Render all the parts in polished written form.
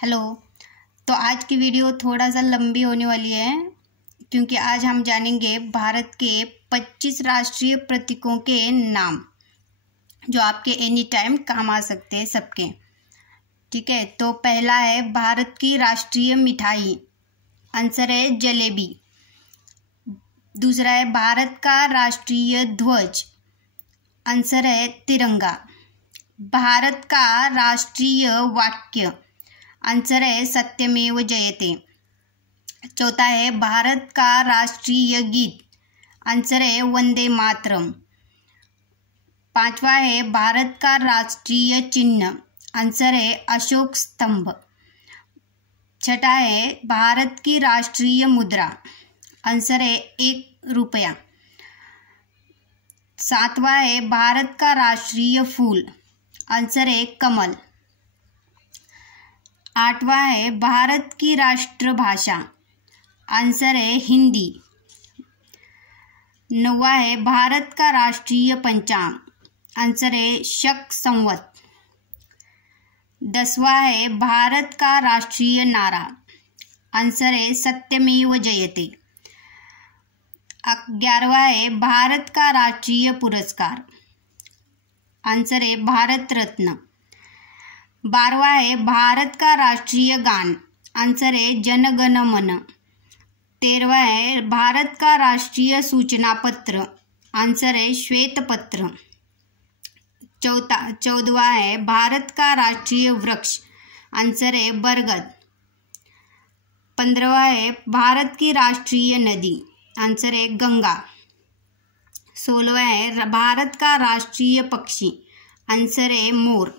Hello. तो आज की वीडियो थोड़ा सा लंबी होने वाली है क्योंकि आज हम जानेंगे भारत के 25 राष्ट्रीय प्रतीकों के नाम जो आपके एनी टाइम काम आ सकते हैं सबके। ठीक है, तो पहला है भारत की राष्ट्रीय मिठाई, आंसर है जलेबी। दूसरा है भारत का राष्ट्रीय ध्वज, आंसर है तिरंगा। भारत का राष्ट्रीय वाक्य, आंसर है सत्यमेव जयते। चौथा है भारत का राष्ट्रीय गीत, आंसर है वंदे मातरम। पांचवा है भारत का राष्ट्रीय चिन्ह, आंसर है अशोक स्तंभ। छठा है भारत की राष्ट्रीय मुद्रा, आंसर है 1 रुपया। सातवां है भारत का राष्ट्रीय फूल, आंसर है कमल। आठवां है भारत की राष्ट्रभाषा, आंसर है हिंदी। नौवां है भारत का राष्ट्रीय पंचांग, आंसर है शक संवत। 10वां है भारत का राष्ट्रीय नारा, आंसर है सत्यमेव जयते। 11वां है भारत का राष्ट्रीय पुरस्कार, आंसर है भारत रत्न। 12वां है भारत का राष्ट्रीय गान, आंसर है जन गण मन। 13वां है भारत का राष्ट्रीय सूचना पत्र, आंसर है श्वेत पत्र। 14वां है भारत का राष्ट्रीय वृक्ष, आंसर है बरगद। 15वां है भारत की राष्ट्रीय नदी, आंसर है गंगा। 16वां है भारत का राष्ट्रीय पक्षी, आंसर है मोर।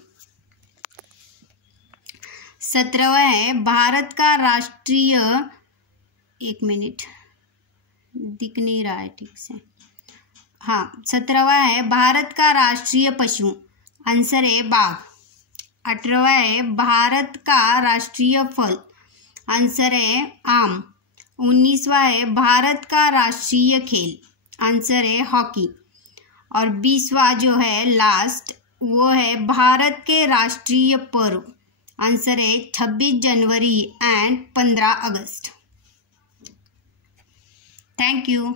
17वां है भारत का राष्ट्रीय, एक मिनट दिख नहीं रहा है ठीक से, हाँ 17वां है भारत का राष्ट्रीय पशु, आंसर है बाघ। 18वां है भारत का राष्ट्रीय फल, आंसर है आम। 19वां है भारत का राष्ट्रीय खेल, आंसर है हॉकी। और 20वां जो है लास्ट, वो है भारत के राष्ट्रीय पर्व, आंसर है 26 जनवरी एंड 15 अगस्त। Thank you.